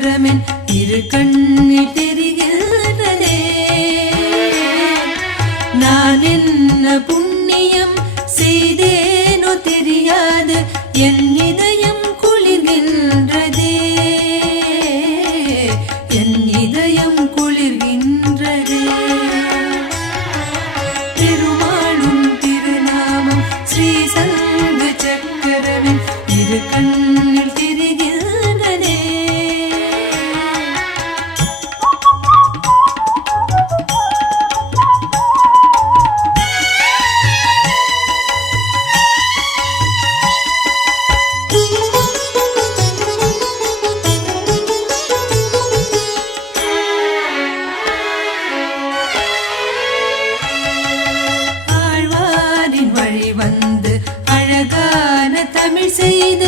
சக்கரமென் இரு கண்ணில் தமிழ் செய்து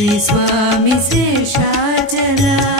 श्रीस्वामि शेषाचला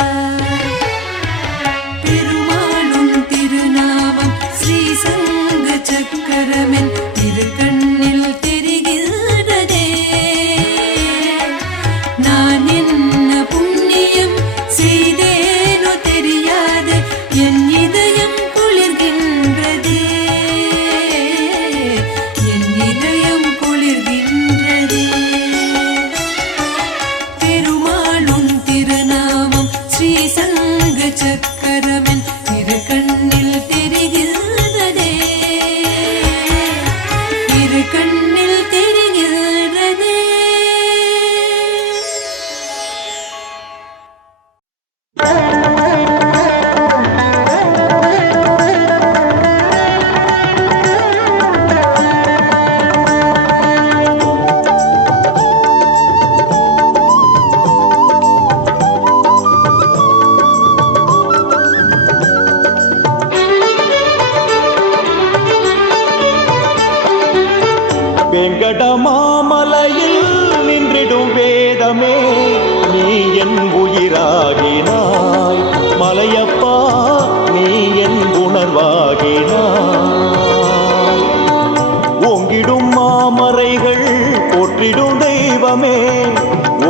போற்றிடும் தெய்வமே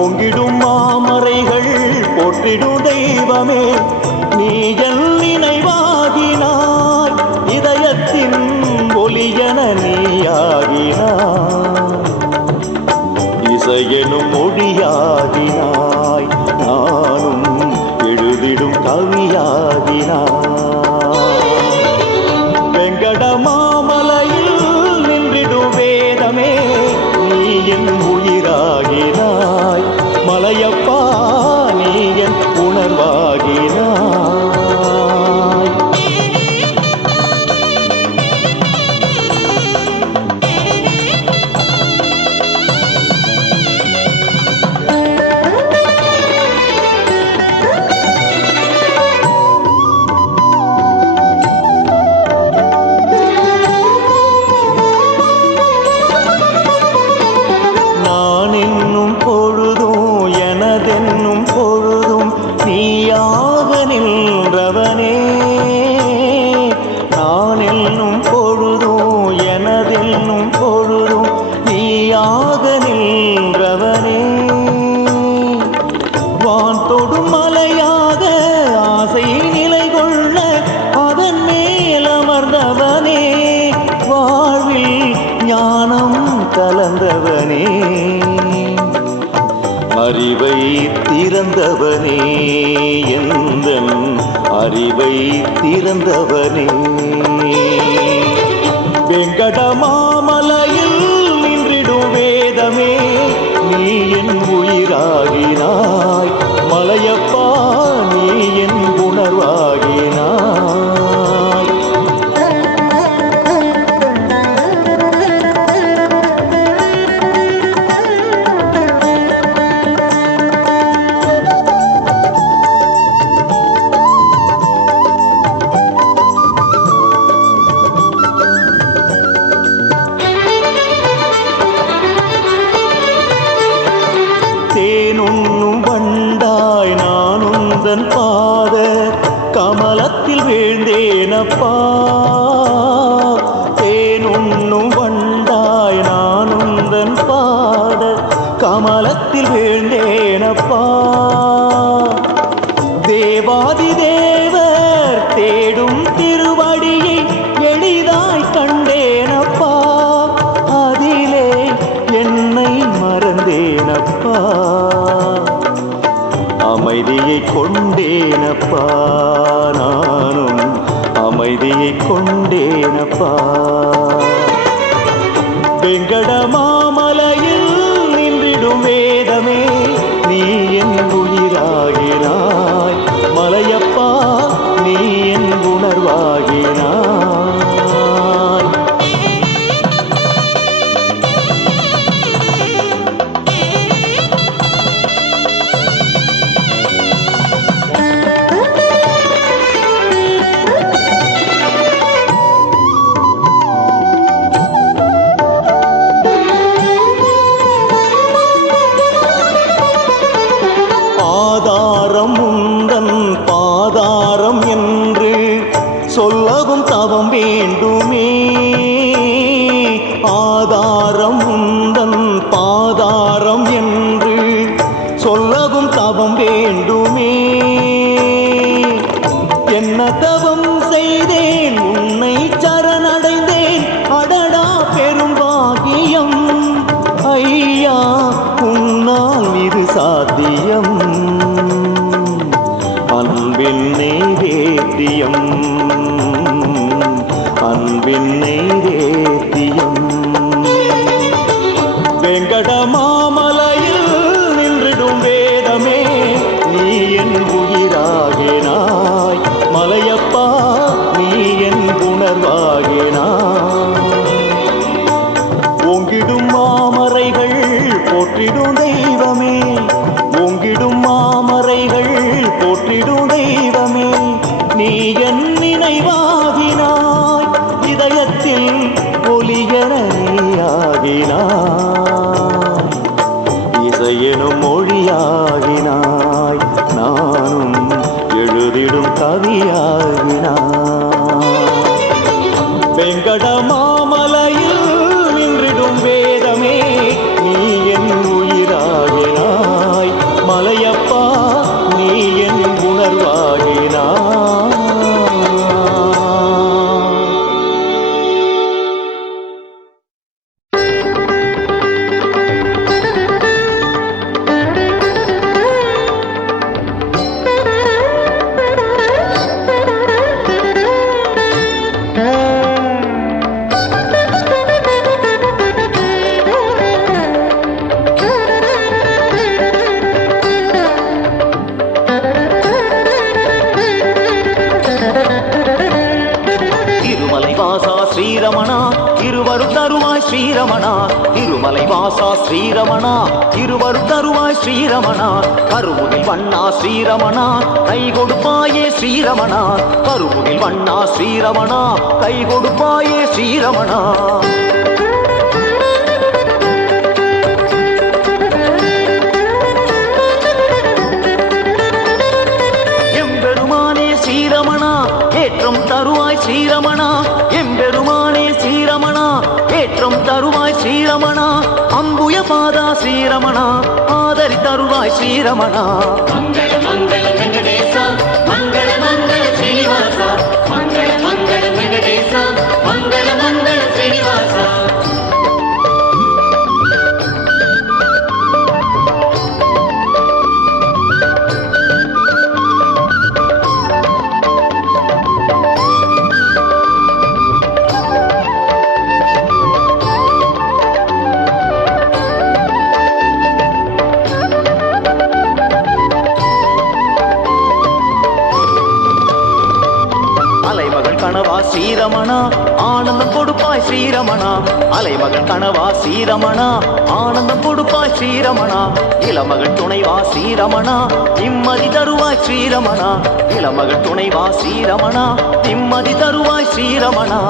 ஓங்கிடும் மாமரைகள் போற்றிடும் தெய்வமே. திறந்தவனே எந்தன் அறிவை திறந்தவனே. வெங்கடமா தேனுண்ணும் வண்டாய் நான் உந்தன் பாத கமலத்தில் வீழ்ந்தேனப்பா. என் நினைவாகினாய் இதயத்தில் ஒலியனையாகினாய் இசையெனும் மொழியாகினாய். நானும் எழுதிடும் கவியாகினாய். வெங்கட வாசா ஸ்ரீரமணா இருவரும் தருவாய் ஸ்ரீரமணா. கருமுகில் வண்ணா ஸ்ரீரமணா கை கொடுப்பாயே ஸ்ரீரமணா. கருமுகில் வண்ணா ஸ்ரீரமணா கை கொடுப்பாயே ஸ்ரீரமணா. ஸ்ரீரமணா ஏற்றம் தருவாய் ஸ்ரீரமணா. எம்பெருமானே ஸ்ரீரமணா ஏற்றம் தருவாய் ஸ்ரீரமணா. பாதா ஸ்ரீரமணா ஆதரி தருவாய் ஸ்ரீரமணா. மங்கள மங்கள வெங்கடேச மங்கள மங்கள ஸ்ரீனிவாசா. மங்கள மங்கள மங்கள மங்கள சீரமணா ஆனந்தம் கொடுப்பாய் சீரமணா இளமகள் துணைவா சீரமணா நிம்மதி தருவாய் சீரமணா இளமகள் துணைவா சீரமணா நிம்மதி தருவாய் சீரமணா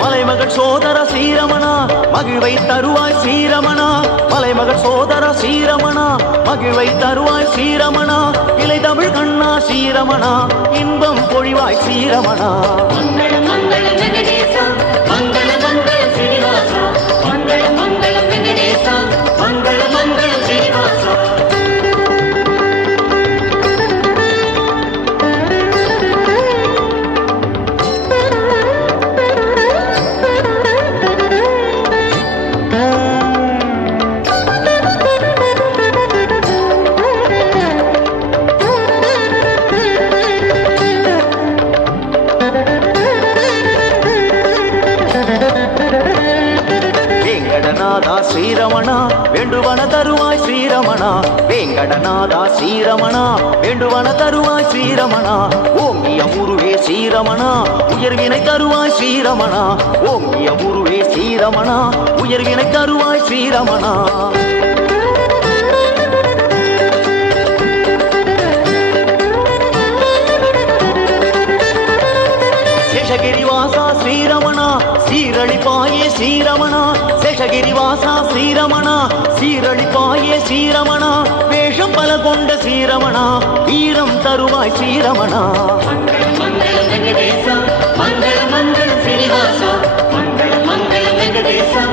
மலைமகள் சோதர சீரமணா மகிழ்வை தருவாய் சீரமணா மலைமகள் சோதர சீரமணா மகிழ்வை தருவாய் சீரமணா இலை தமிழ் கண்ணா சீரமணா. இன்பம் பொழிவாய் சீரமணா. தருவாய் ஸ்ரீரமணா. வேங்கடநாதா ஸ்ரீரமணா. வேண்டுவன தருவாய் ஸ்ரீரமணா. ஓங்கிய முருவே ஸ்ரீரமணா. உயர்வினை தருவாய் ஸ்ரீரமணா. ஓங்கிய முருவே ஸ்ரீரமணா. உயர்வினை தருவாய் ஸ்ரீரமணா. சேஷகிரிவாசா ஸ்ரீரமணா. சீரழிப்பாயே ஸ்ரீரமணா. நீலகிரிவாசா ஸ்ரீரமணா. சீரழிப்பாயே சீரமணா வேஷம் பல கொண்ட சீரமணா ஈரம் தருவாய் சீரமணா மங்கள மங்கள ஸ்ரீனிவாசா. மங்கள மங்கள வெங்கடேசா.